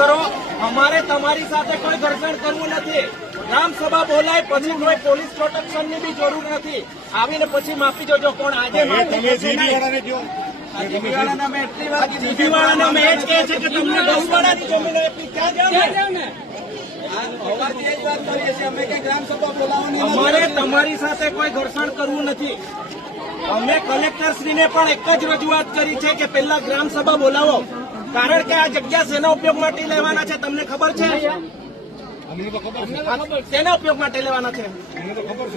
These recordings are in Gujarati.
કરો। અમારે તમારી સાથે કોઈ ઘર્ષણ કરવું નથી। ગ્રામસભા બોલાય પછી કોઈ પોલીસ પ્રોટેક્શનની બી જરૂર નથી। આવીને પછી માફી જોજો કોણ આજે જીબીવાળાને અમે એટલી વાત જીબીવાળાને અમે એ જ કહે છે કે તમને ગૌવાળાની જમીન આપી ક્યાં જાવ ને। અમારે તમારી સાથે કોઈ ઘર્ષણ કરવું નથી। અમે કલેક્ટરશ્રીને પણ એક જ રજૂઆત કરી છે કે પહેલા ગ્રામસભા બોલાવો, કારણ કે આ જગ્યા શેના ઉપયોગ માટે લેવાના છે તમને ખબર છે? શેના ઉપયોગ માટે લેવાના છે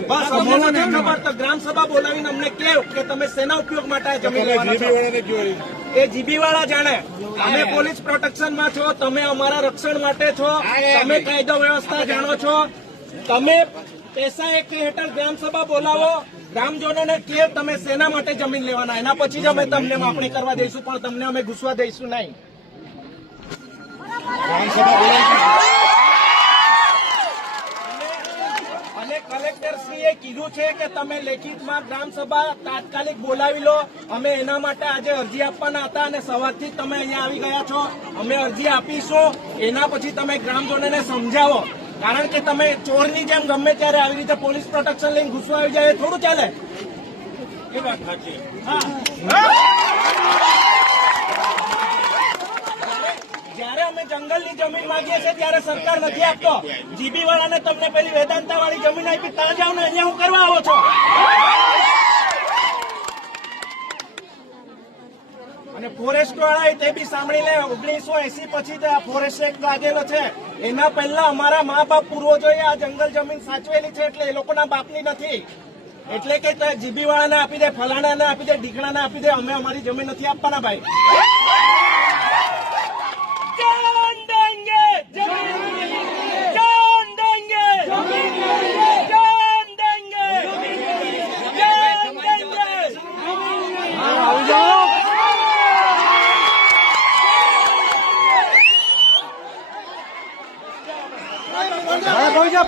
બસ અમને નથી ખબર। તો ગ્રામસભા બોલાવીને અમને કહો કે તમે શેના ઉપયોગ માટે જમીન લેવાના છો એ જીબીવાળા જાણે। અમે પોલીસ પ્રોટેક્શનમાં છો, તમે અમારા રક્ષણ માટે છો, તમે કાયદો વ્યવસ્થા જાણો છો। તમે પૈસા એક હેઠળ ગ્રામસભા બોલાવો, ગ્રામજનોને કે તમે શેના માટે જમીન લેવાના, એના પછી જ અમે તમને માપણી કરવા દઈશું, પણ તમને અમે ઘૂસવા દઈશું નહીં। અને કલેક્ટરશ્રીએ કીધું છે કે તમે લેખિતમાં ગ્રામસભા તાત્કાલિક બોલાવી લો। અમે એના માટે આજે અરજી આપવાના હતા અને સવારથી તમે અહીંયા આવી ગયા છો। અમે અરજી આપીશું, એના પછી તમે ગ્રામજનોને સમજાવો, કારણ કે તમે ચોરની જેમ ગમે ત્યારે આવી રીતે પોલીસ પ્રોટેક્શન લઈને ઘૂસવા આવી જાય એ થોડું ચાલે। એ વાત સાચી। જયારે અમે જંગલની જમીન માંગીએ છીએ ત્યારે સરકાર નથી આપતો। જીબી વાળાને તમને પેલી વેદાંતા વાળી જમીન આપી, ત્યાં જાવ ને અહીંયા હું કરવા આવો છો? અને ફોરેસ્ટ વાળા તે બી સાંભળી લે, 1980 પછી આ ફોરેસ્ટ એક્ટ લાગેલો છે, એના પહેલા અમારા મા બાપ પૂર્વજોએ આ જંગલ જમીન સાચવેલી છે, એટલે એ લોકોના બાપની નથી। એટલે કે જીબી વાળાને આપી દે, ફલાણાને આપી દે, ઢીકણાને આપી દે, અમે અમારી જમીન નથી આપવાના ભાઈ। ભોજા